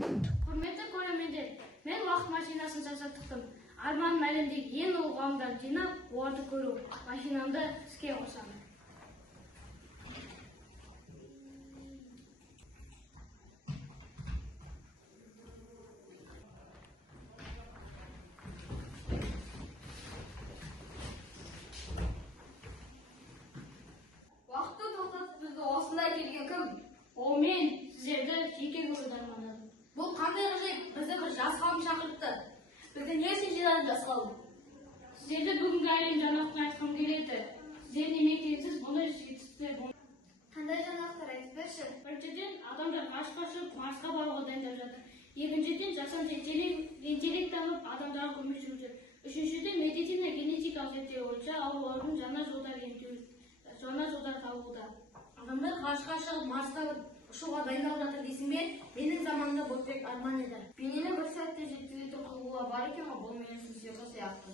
Құрметті көрермендер, мен уақыт машинасын жасаттым. Арманым әлемдегі ең ұлы ғалымдарды жинап, оларды көру. Машинамды іске қосамын. Уақытты тоқтатып бізді осында келген кім? Ол мен сіздерді жеке көруді армандадым. Бұл қандай ғажайып, бізді бір жас ғалым шақыртты. Бізді не үшін жинадың жас ғалым? Сіздерді бүгінгі әлем жаңалықтарын айтқым келеді. Сіздердің еңбектеріңізсіз бұндай жетістіктер болмайды. Қандай жаңалықтар айтып берші? Біріншіден, адамдар ғарышқа шығып, Марсқа баруға дайындап жатыр. Екіншіден, жасанды интеллект дамып, адамдарға көмек жүріп жүр. Үшіншіден, медицина генетикалық зерттеу бойынша аурулардың жаңа жолдар табылуда. Адамдар ғарышқа шығып, Марсқа ұшуға дайындалып жатыр дейсің бе? Менің заманымда бұл тек арман еді. Бейнені бір сәтте жеткізетін құрылғылар бар екен ғой, бұл менің сүйегі сияқты.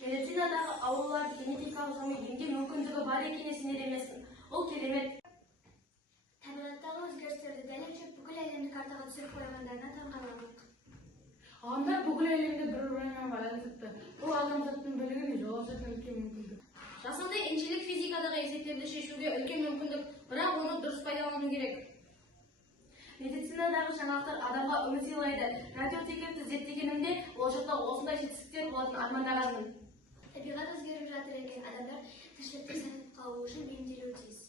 Медицинадағы ауруларды генетикалық жолмен емдеу мүмкіндігі бар екеніне сенер емессің. Ол керемет. Табиғаттағы өзгерістерді дәлелдеп бүкіл әлемді картаға түсіріп қойғандарына таңғалдық. Ғалымдар бүкіл әлемді бір-бірімен байланыстырды. Бұл адамзаттың білігіне жол ашатын үлкен мүмкіндік. Жасанды интеллект физикадағы есептерді шешуге үлкен мүмкіндік, бірақ оны дұрыс пайдалану керек. Медицинадағы жаңалықтар адамға үміт сыйлайды. Радиотекетті зерттегенімде болашақта осындай жетістіктер болатын армандағанмын. Табиғат өзгеріп жатыр екен, адамдар тіршілікті сақтап қалу үшін бейімделуі тиіс.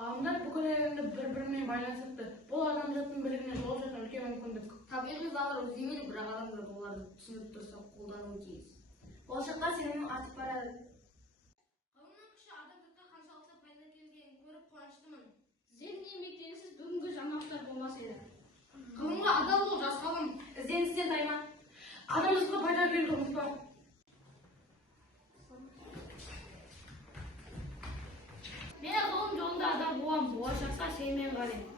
Ғалымдар бүкіл әлемді бір-бірімен байланыстырды. Бұл адамзаттың білігіне жол ашатын үлкен мүмкіндік. Табиғи заңдар өзгермейді, бірақ адамдар оларды түсініп тұрса қолдануы тиіс. Болашаққа сенімім артып барады. Ғылымның күші адамзатқа қаншалықты пайда келгенін көріп қуаныштымын. Сіздердің еңбектеріңізсіз бүгінгі жаңалықтар болмас еді. Ғылымға адал бол, жас ғалым, ізденістен тайма. Адамзатқа пайда келді, ұмытпа. Мен ғылым жолында адам болам, болашаққа сеніммен қараймын.